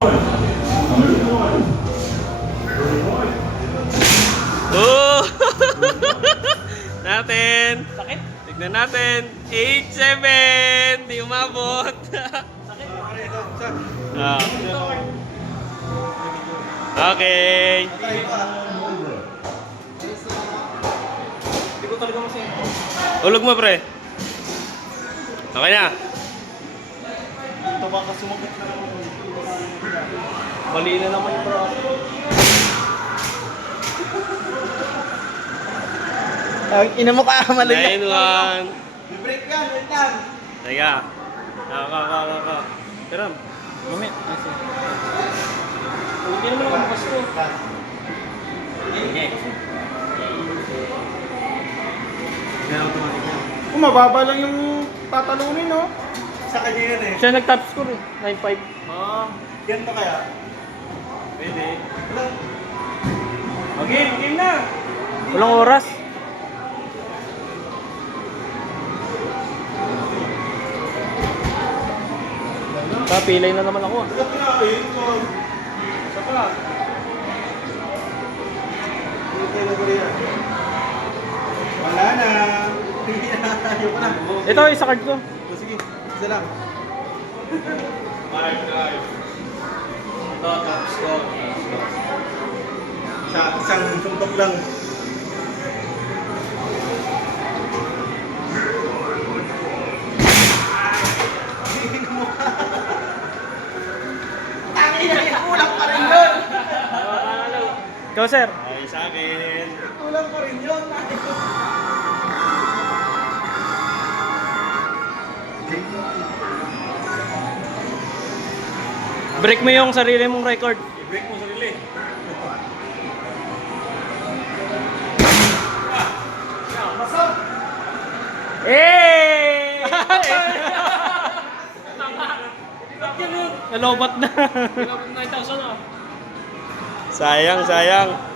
Oh! Natin. Sakit. Tignan natin. 8-7. Di umabot. Sakit. Ah. Okay. Hindi ko talaga masaya. Ulog mo, pre. Okay na. Ito baka sumagot na naman. Mali na naman yung braso. Ina mo ka, mali yan. 9-1. Break yan, wait lang. Teka. Ka. Pero, Mamit. Hindi naman ako mabasto. okay. Kung mababa lang yung tatalunin, no? Sa kanya yan eh. Siya nag-top score eh. 9-5. Yan ba kaya? Pwede. Okay, game na. Walang oras. Pilay na naman ako. Wala pinakin ko. Isa pa. Wala na. Ayaw pa na. Ito, isa card ko. O, sige, isa lang. 5. Ito, top score. Isang suntok lang. Kulang pa rin yun! Ikaw, sir. Okay, sa akin. Kulang pa rin yun! Break mo yung sarili mong record. I-break mo sarili. Eh! Nalobat na. Sayang.